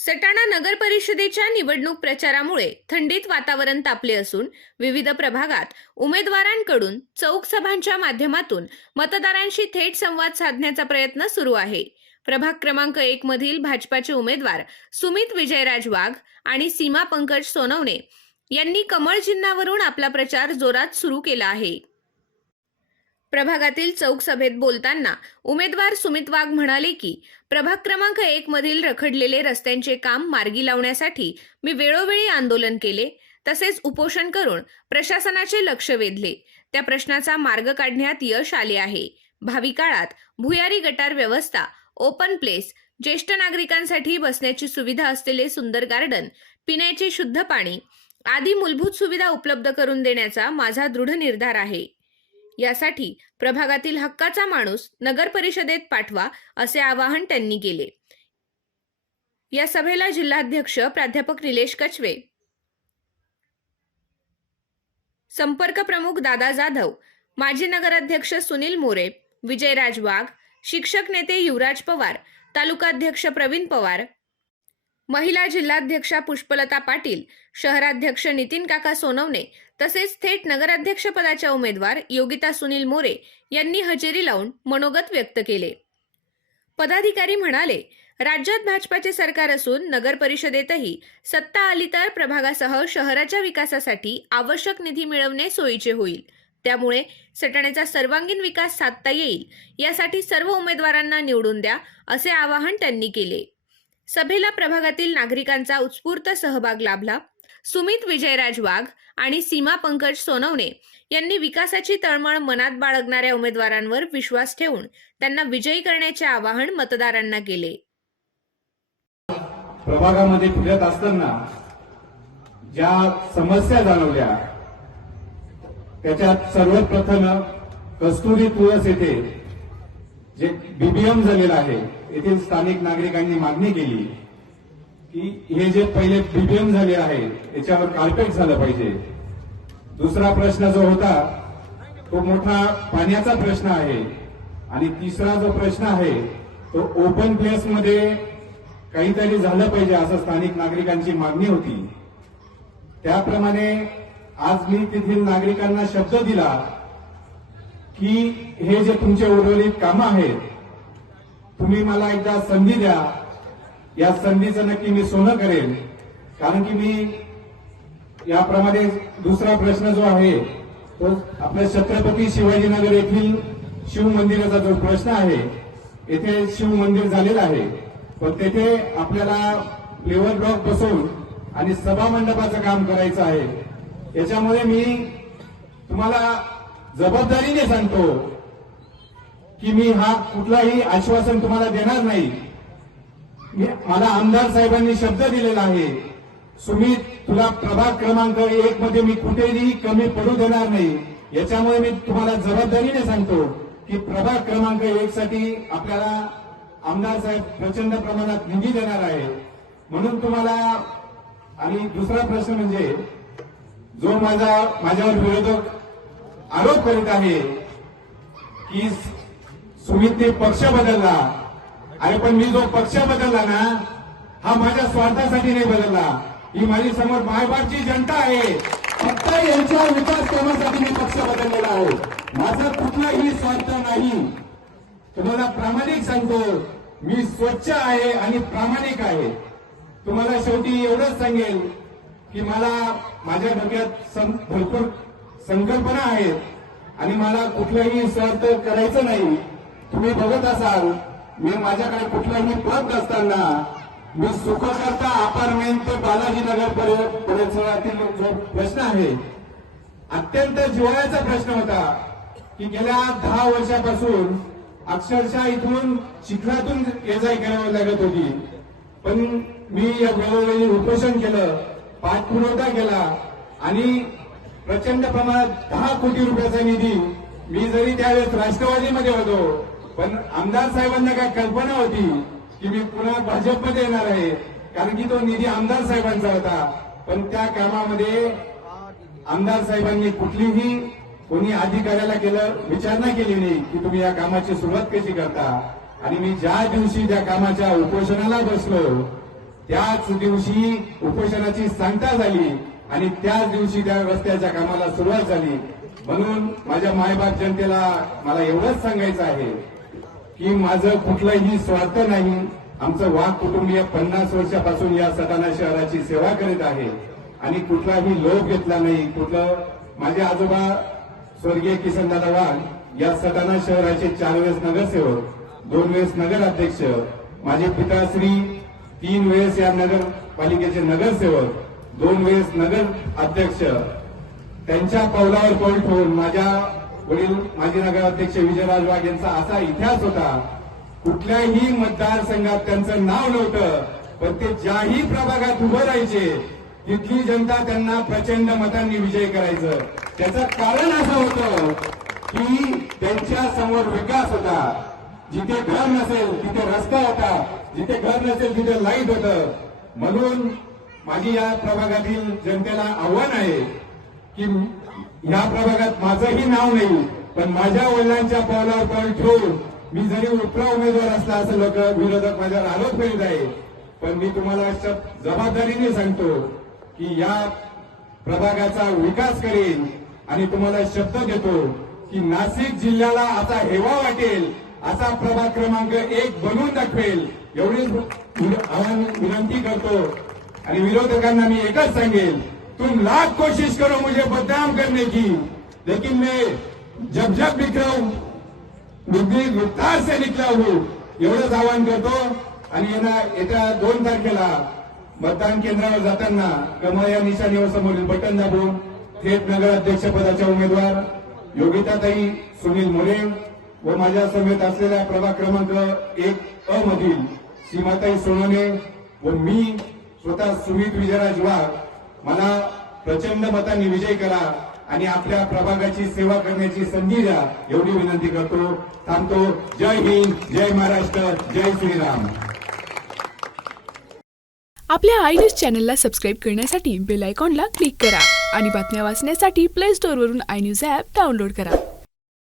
सटाणा नगर परिषदेच्या निवडणूक प्रचारामुळे थंडीत वातावरण तापले असून विविध प्रभागात उमेदवारांकडून चौक सभांच्या माध्यमातून मतदारांशी थेट संवाद साधण्याचा प्रयत्न सुरू आहे। प्रभाग क्रमांक 1 मधील भाजपाचे उमेदवार सुमित विजयराज वाघ आणि सीमा पंकज सोनवणे यांनी कमळ चिन्हावरून आपला प्रचार जोरात सुरू केला आहे। प्रभागातील चौक सभेत बोलताना उमेदवार सुमित वाघ म्हणाले की प्रभाग क्रमांक 1 मधील रखडलेले रस्त्यांचे काम मार्गी लावण्यासाठी मी वेळोवेळी आंदोलन केले, तसेच उपोषण करून प्रशासनाचे लक्ष वेधले। त्या प्रश्नाचा मार्ग काढण्यात यश आले आहे। भावी काळात भुयारी गटार व्यवस्था, ओपन प्लेस, ज्येष्ठ नागरिकांसाठी बसण्याची सुविधा असलेले सुंदर गार्डन, पिण्याचे शुद्ध पाणी आदी मूलभूत सुविधा उपलब्ध करून देण्याचा माझा दृढ निर्धार आहे। यासाठी प्रभागातील हक्काचा माणूस नगर परिषदेत पाठवा असे आवाहन त्यांनी केले। या सभेला जिल्हाध्यक्ष प्राध्यापक निलेश कचवे, संपर्क प्रमुख दादा जाधव, माजी नगराध्यक्ष सुनील मोरे, विजयराज वाघ, शिक्षक नेते युवराज पवार, तालुकाध्यक्ष प्रवीण पवार, महिला जिल्हाध्यक्षा पुष्पलता पाटील, शहराध्यक्ष नितीन काका सोनवणे तसेच थेट नगराध्यक्षपदाच्या उमेदवार योगिता सुनील मोरे यांनी हजेरी लावून मनोगत व्यक्त केले। पदाधिकारी म्हणाले, राज्यात भाजपाचे सरकार असून नगर परिषदेतही सत्ता आली तर प्रभागासह शहराच्या विकासासाठी आवश्यक निधी मिळवणे सोयीचे होईल। त्यामुळे सटाण्याचा सर्वांगीण विकास साधता येईल यासाठी सर्व उमेदवारांना निवडून द्या असे आवाहन त्यांनी केले। सभेला प्रभागातील नागरिकांचा उत्स्फूर्त सहभाग लाभला। सुमित विजयराज वाघ आणि सीमा पंकज सोनवणे यांनी विकासाची तळमळ मनात बाळगणाऱ्या उमेदवारांवर विश्वास ठेवून त्यांना विजयी करण्याचे आवाहन मतदारांना केले। प्रभागामध्ये फिरत असताना ज्या समस्या जाणवल्या त्याच्यात सर्वप्रथम कस्तुरी तुळस येथे जे बीबीएम झालेलं आहे, येथील स्थानिक नागरिकांनी मागणी केली की हे जे पहिले बीबीएम झाले आहे याच्यावर कार्पेट झालं पाहिजे। दुसरा प्रश्न जो होता तो मोठा पाण्याचा प्रश्न आहे आणि तिसरा जो प्रश्न आहे तो ओपन प्लेस मध्ये काहीतरी झालं पाहिजे असं स्थानिक नागरिकांची मागणी होती। त्याप्रमाणे आज मी तेथील नागरिकांना शब्द दिला की हे जे तुमचे उर्वरित कामं आहेत तुम्ही मला एकदा संधी द्या, या संधीचं नक्की मी सोनं करेन। कारण की मी याप्रमाणे दुसरा प्रश्न जो आहे तो आपल्या छत्रपती शिवाजीनगर येथील शिव मंदिराचा जो प्रश्न आहे, येथे शिव मंदिर झालेलं आहे पण तेथे आपल्याला फ्लेवर ब्लॉक बसवून आणि सभा मंडपाचं काम करायचं आहे। याच्यामुळे मी तुम्हाला जबाबदारीने सांगतो की मी हा कुठलाही आश्वासन तुम्हाला देणार नाही। मला आमदार साहेबांनी शब्द दिलेला आहे, सुमित तुला प्रभाग क्रमांक 1 मध्ये मी कुठेही कमी पडू देणार नाही। याच्यामुळे मी तुम्हाला जबाबदारीने सांगतो की प्रभाग क्रमांक 1 साठी आपल्याला आमदार साहेब प्रचंड प्रमाणात निधी देणार आहे म्हणून तुम्हाला। आणि दुसरा प्रश्न म्हणजे जो माझ्यावर विरोधक आरोप करीत आहे की सुमितने पक्ष बदलला, अरे पण मी जो पक्ष बदलला ना हा माझ्या स्वार्थासाठी नाही बदलला, ही माझी समोर मायबापची जनता आहे। फक्त यांच्या विकास कामासाठी मी पक्ष बदललेला आहे, माझा कुठलाही स्वार्थ नाही। तुम्हाला प्रामाणिक सांगतो, मी स्वच्छ आहे आणि प्रामाणिक आहे। तुम्हाला शेवटी एवढंच सांगेल की मला माझ्या डोक्यात भरपूर संकल्पना आहेत आणि मला कुठलाही स्वार्थ करायचं नाही। तुम्ही बघत असाल मी माझ्याकडे कुठलाही पद नसताना मी सुखकर्ता अपार्टमेंट ते बालाजीनगर परिसरातील जो प्रश्न आहे अत्यंत जिव्हाळ्याचा प्रश्न होता की गेल्या 10 वर्षापासून अक्षरशः इथून चिखलातून ये जा करावी लागत होती, पण मी या वेळोवेळी उपोषण केलं, पाठपुरावा केला आणि प्रचंड प्रमाणात 10 कोटी रुपयाचा निधी, मी जरी त्यावेळेस राष्ट्रवादीमध्ये होतो पण आमदार साहेबांना काय कल्पना होती की मी पुन्हा भाजपमध्ये येणार आहे, कारण की तो निधी आमदार साहेबांचा होता। पण त्या कामामध्ये आमदार साहेबांनी कुठलीही कोणी अधिकाऱ्याला विचारणा केली नाही की तुम्ही या कामाची सुरुवात कशी करता। आणि मी ज्या दिवशी त्या कामाच्या उपोषणाला बसलो त्याच दिवशी उपोषणाची सांगता झाली आणि त्याच दिवशी त्या रस्त्याच्या कामाला सुरुवात झाली. म्हणून माझ्या मायबाप जनतेला मला एवढंच सांगायचं आहे की माझं कुठलंही स्वार्थ नाही. आमचं वाघ कुटुंबीय 50 वर्षापासून या सटाणा शहराची सेवा करीत आहे आणि कुठलाही लोभ घेतला नाही. कुठलं माझे आजोबा स्वर्गीय किसनदादा वाघ या सटाणा शहराचे 4 वेळेस नगरसेवक, 2 वेळेस नगराध्यक्ष, माझे पिताश्री 3 वेळेस या नगरपालिकेचे नगरसेवक, 2 वेळेस नगर अध्यक्ष. त्यांच्या पावलावर पाऊल ठेवून माझ्या वडील माजी नगराध्यक्ष विजयराज वाघ यांचा असा इतिहास होता. कुठल्याही मतदारसंघात त्यांचं नाव नव्हतं, पण ते ज्याही प्रभागात उभं राहायचे तिथली जनता त्यांना प्रचंड मतांनी विजय करायचं. त्याचं कारण असं होतं की त्यांच्या समोर विकास होता. जिथे घर नसेल तिथे रस्ता होता, जिथे घर नसेल तिथे लाईट होतं. म्हणून माझी या प्रभागातील जनतेला आव्हान आहे की या प्रभागात माझंही नाव नाही, पण माझ्या वडिलांच्या पावलावर पाऊल ठेवून मी जरी उपरा उमेदवार असला असं लोक विरोधक माझ्यावर आरोप करीत आहे, पण मी तुम्हाला जबाबदारीने सांगतो की या प्रभागाचा विकास करेन आणि तुम्हाला शब्द देतो की नाशिक जिल्ह्याला असा हेवा वाटेल असा प्रभाग क्रमांक 1 बनवून दाखवेल. एवढीच विनंती करतो आणि विरोधकांना मी एकच सांगेल, तुम लाख कोशिश करो मुझे बदनाम करने की, लेकिन मैं जब जब निकला हूं विस्तार से निकला हूं. एवढंच आवाहन करतो. आणि येत्या 2 तारखेला मतदान केंद्रावर जाताना कमळ या निशाणीवर समोरील बटन दाबून थेट नगराध्यक्ष पदाच्या उमेदवार योगिताताई सुनील मोरे व माझ्या समेत असलेल्या प्रभाग क्रमांक 1 अ मधील सीमाताई सोनवणे व मी स्वतः सुमित विजयराज वाघ मला प्रचंड मतांनी विजय करा आणि आपल्या प्रभागाची सेवा करण्याची संधी द्या एवढी विनंती करतो. थांबतो. जय हिंद, जय महाराष्ट्र, जय श्रीराम. आपल्या आय न्यूज चॅनलला सबस्क्राईब करण्यासाठी बेल आयकॉनला क्लिक करा आणि बातम्या वाचण्यासाठी प्ले स्टोअरवरून आय न्यूज ॲप डाउनलोड करा.